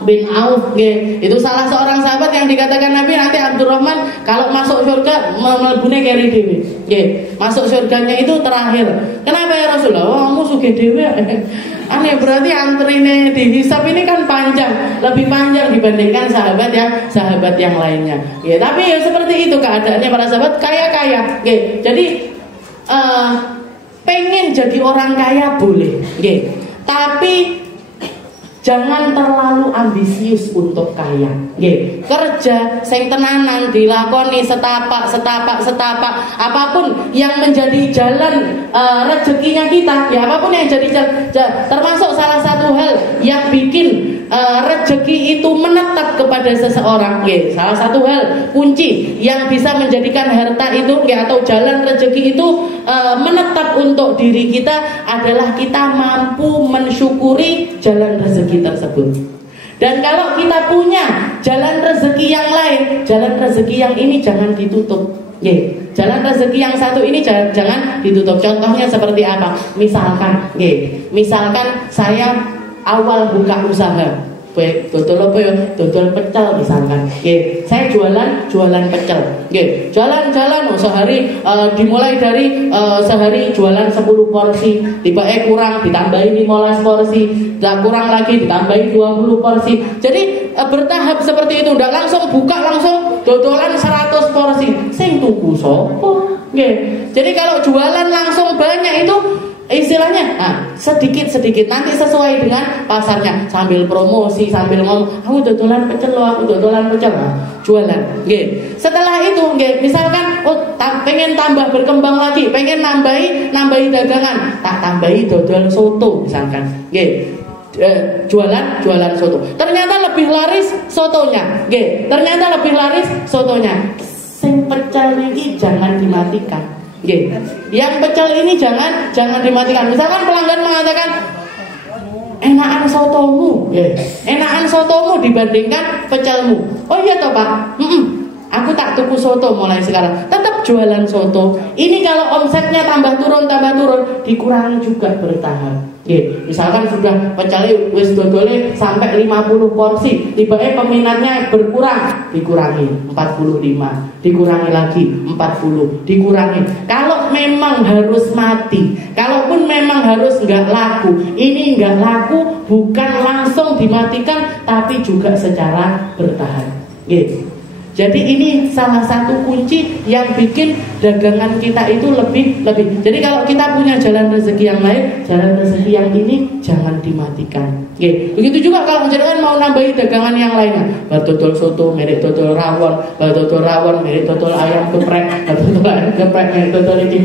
bin Auf, itu salah seorang sahabat yang dikatakan Nabi nanti Abdurrahman kalau masuk surga melebune keri dewe. Masuk surganya itu terakhir. Kenapa ya Rasulullah? Kamu sugih dewe. Aneh, berarti antrine dihisab ini kan panjang, lebih panjang dibandingkan sahabat yang lainnya. Tapi ya seperti itu keadaannya para sahabat kaya-kaya. Jadi pengen jadi orang kaya boleh, tapi jangan terlalu ambisius untuk kaya. Kerja sing tenanan dilakoni setapak. Apapun yang menjadi jalan rezekinya kita, apapun yang jadi termasuk salah satu hal yang bikin rezeki itu menetap kepada seseorang. Salah satu hal kunci yang bisa menjadikan harta itu atau jalan rezeki itu menetap untuk diri kita adalah kita mampu mensyukuri jalan rezeki tersebut. Dan kalau kita punya jalan rezeki yang lain, jalan rezeki yang ini jangan ditutup. Jalan rezeki yang satu ini jangan ditutup. Contohnya seperti apa? Misalkan saya awal buka usaha, dodol apa ya? Dodol pecel misalkan. Saya jualan pecel. Jalan-jalan sehari dimulai dari sehari jualan 10 porsi, tiba kurang ditambahin 15 porsi, kurang lagi ditambahin 20 porsi. Jadi bertahap seperti itu, enggak langsung buka langsung dodolan 100 porsi. Sing tuku sapa? Jadi kalau jualan langsung banyak itu istilahnya sedikit-sedikit, nanti sesuai dengan pasarnya, sambil promosi, sambil ngomong aku dodolan pecel loh, aku dodolan pecel, jualan. Nggih. Setelah itu nggih, misalkan pengen tambah berkembang lagi, pengen nambahi dagangan, tak tambahi dodol soto misalkan. Nggih. Jualan soto. Ternyata lebih laris sotonya. Nggih, ternyata lebih laris sotonya. Sing pecel ini jangan dimatikan. Nggih. Yang pecel ini jangan dimatikan. Misalkan pelanggan mengatakan enakan sotomu, enakan sotomu dibandingkan pecelmu. Oh iya toh Pak, aku tak tuku soto mulai sekarang. Tetap jualan soto. Ini kalau omsetnya tambah turun, dikurangi juga bertahap. Misalkan sudah pecel wis dodole sampai 50 porsi, tiba-tiba peminatnya berkurang, dikurangi 45, dikurangi lagi 40, dikurangi. Kalau memang harus mati, kalaupun memang harus nggak laku, ini nggak laku bukan langsung dimatikan, tapi juga secara bertahap. Jadi ini salah satu kunci yang bikin dagangan kita itu lebih. Jadi kalau kita punya jalan rezeki yang lain, jalan rezeki yang ini jangan dimatikan. Begitu juga kalau jenengan mau nambahi dagangan yang lainnya, dodol soto, merek dodol rawon, merek dodol ayam geprek, dodol ayam geprek, merek dodol ini.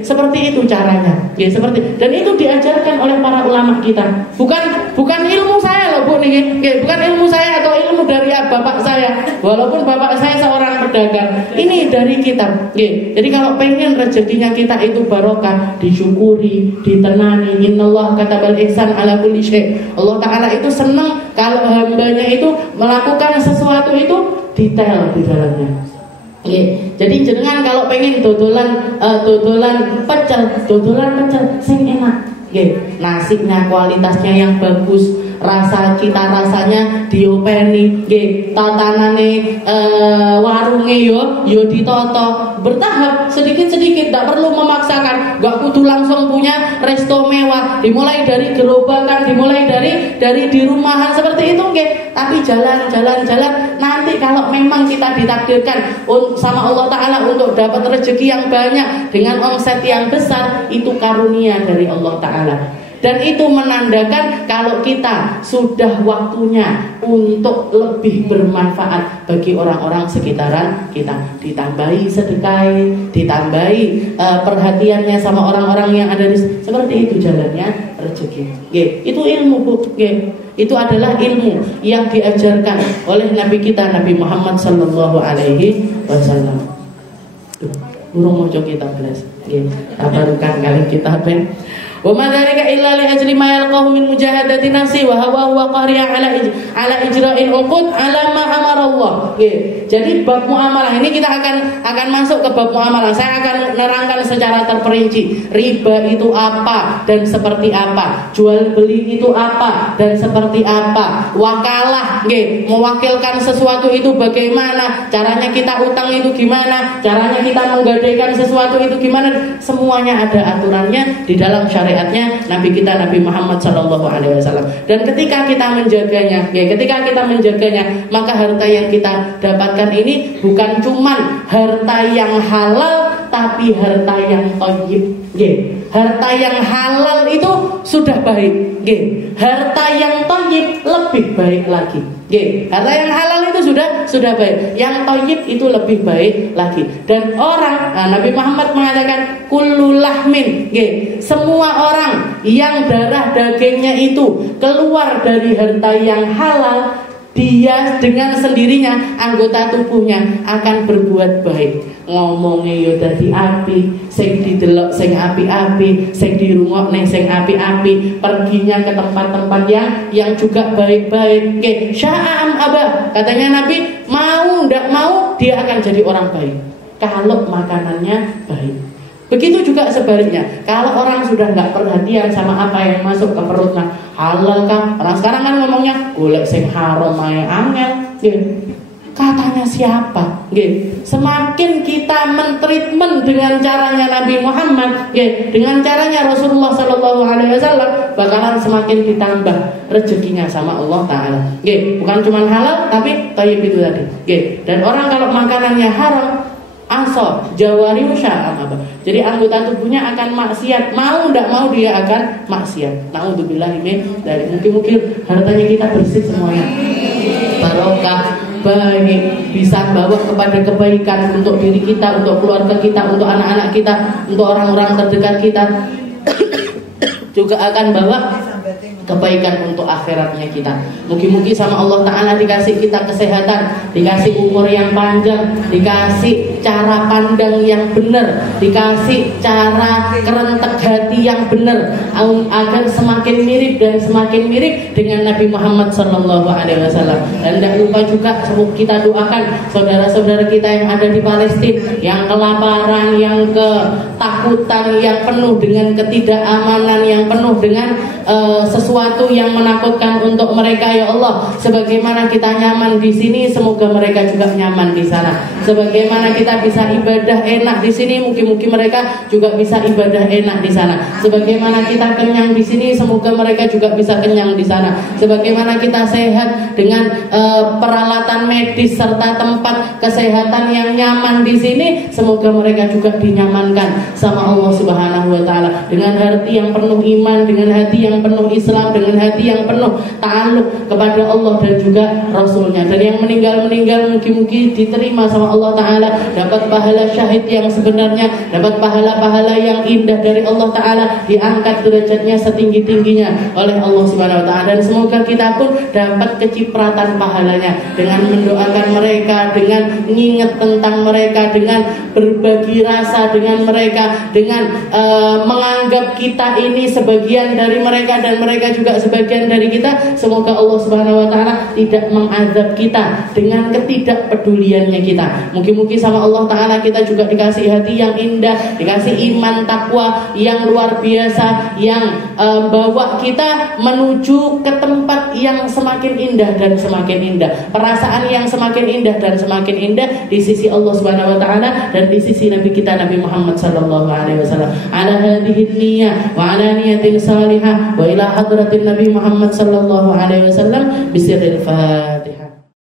Seperti itu caranya. Dan itu diajarkan oleh para ulama kita. Bukan ilmu saya loh Bu nih. Bukan ilmu saya atau ilmu dari bapak saya. Walaupun bapak saya seorang pedagang, ini dari kitab. Jadi kalau pengen rezekinya kita itu barokah, disyukuri, ditenani. Innallaha katabal ihsan ala kulli syai'. Allah Ta'ala itu senang kalau hambanya itu melakukan sesuatu itu detail di dalamnya. Jadi jenengan kalau pengen dodolan pecel sing enak. Nasinya kualitasnya yang bagus, cita rasanya diopeni, tatanane warunge yo ditoto bertahap, sedikit-sedikit, tidak perlu memaksakan, nggak kudu langsung punya resto mewah, dimulai dari gerobakan, dimulai dari di rumahan seperti itu, tapi jalan. Nanti kalau memang kita ditakdirkan sama Allah Ta'ala untuk dapat rezeki yang banyak dengan omset yang besar, itu karunia dari Allah Ta'ala. Dan itu menandakan kalau kita sudah waktunya untuk lebih bermanfaat bagi orang-orang sekitaran kita. Ditambahi sedekah, ditambahi perhatiannya sama orang-orang yang ada di seperti itu jalannya rezeki. Itu ilmu Bu. Itu adalah ilmu yang diajarkan oleh Nabi kita, Nabi Muhammad sallallahu alaihi wasallam. Burung mojo kita belas. Tabarukan kali kita ben. Wa ma dzalika illa li ajli ma yalqahu min mujahadati nafsi wa huwa qariya ala ijra'il uqud ala ma amara Allah. Jadi bab muamalah ini kita akan masuk ke bab muamalah. Saya akan menerangkan secara terperinci riba itu apa dan seperti apa, jual beli itu apa dan seperti apa, wakalah, mewakilkan sesuatu itu bagaimana, caranya kita utang itu gimana, caranya kita menggadaikan sesuatu itu gimana, semuanya ada aturannya di dalam syariatnya Nabi kita, Nabi Muhammad sallallahu alaihi wasallam. Dan ketika kita menjaganya, maka harta yang kita dapatkan ini bukan cuman harta yang halal, tapi harta yang thayyib. Harta yang halal itu sudah baik. Harta yang thayyib lebih baik lagi. Harta yang halal itu sudah baik. Yang thayyib itu lebih baik lagi. Dan Nabi Muhammad mengatakan kullu lahmin, semua orang yang darah dagingnya itu keluar dari harta yang halal, dia dengan sendirinya anggota tubuhnya akan berbuat baik. Ngomongnya yo dadi api, sing didelok sing api-api, sing dirungokne sing api-api, perginya ke tempat-tempat yang juga baik-baik. Sya'am abah, katanya Nabi, mau ndak mau dia akan jadi orang baik kalau makanannya baik. Begitu juga sebaliknya, kalau orang sudah nggak perhatian sama apa yang masuk ke perutnya, halal kan? Orang sekarang kan ngomongnya golek sing haram ae angel. Katanya siapa? Semakin kita mentreatment dengan caranya Nabi Muhammad, dengan caranya Rasulullah Sallallahu Alaihi Wasallam, bakalan semakin ditambah rezekinya sama Allah Taala. Bukan cuma halal, tapi thayyib itu tadi. Dan orang kalau makanannya haram, aso jawariu sya'am. Jadi anggota tubuhnya akan maksiat, mau tidak mau dia akan maksiat. Naudzubillah dari mungkin hartanya kita bersih semuanya, barokah, baik, bisa bawa kepada kebaikan untuk diri kita, untuk keluarga kita, untuk anak-anak kita, untuk orang-orang terdekat kita, juga akan bawa kebaikan untuk akhiratnya kita. Mungkin sama Allah Ta'ala dikasih kita kesehatan, dikasih umur yang panjang, dikasih cara pandang yang benar, dikasih cara kerentek hati yang benar, agar semakin mirip dan semakin mirip dengan Nabi Muhammad SAW. Dan tidak lupa juga kita doakan saudara-saudara kita yang ada di Palestina, yang kelaparan, yang ketakutan, yang penuh dengan ketidakamanan, yang penuh dengan sesuatu yang menakutkan untuk mereka. Ya Allah, sebagaimana kita nyaman di sini, semoga mereka juga nyaman di sana. Sebagaimana kita bisa ibadah enak di sini, mungkin mereka juga bisa ibadah enak di sana. Sebagaimana kita kenyang di sini, semoga mereka juga bisa kenyang di sana. Sebagaimana kita sehat dengan peralatan medis serta tempat kesehatan yang nyaman di sini, semoga mereka juga dinyamankan sama Allah Subhanahu wa Ta'ala, dengan hati yang penuh iman, dengan hati yang penuh Islam, dengan hati yang penuh ta'alluq kepada Allah dan juga Rasulnya. Dan yang meninggal mungkin diterima sama Allah Ta'ala, dapat pahala syahid yang sebenarnya, dapat pahala-pahala yang indah dari Allah Ta'ala, diangkat derajatnya setinggi-tingginya oleh Allah Subhanahu wa Ta'ala. Dan semoga kita pun dapat kecipratan pahalanya dengan mendoakan mereka, dengan mengingat tentang mereka, dengan berbagi rasa dengan mereka, dengan menganggap kita ini sebagian dari mereka dan mereka juga sebagian dari kita. Semoga Allah Subhanahu wa Ta'ala tidak mengazab kita dengan ketidakpeduliannya kita. Mungkin sama Allah Ta'ala kita juga dikasih hati yang indah, dikasih iman takwa yang luar biasa, yang bawa kita menuju ke tempat yang semakin indah dan semakin indah, perasaan yang semakin indah dan semakin indah di sisi Allah Subhanahu wa Ta'ala dan di sisi Nabi kita Nabi Muhammad sallallahu alaihi wasallam. Ala hadhihi niyyah wa ala niyatin salihah wa ila hadratin Nabi Muhammad sallallahu alaihi wasallam bisirril Fatiha.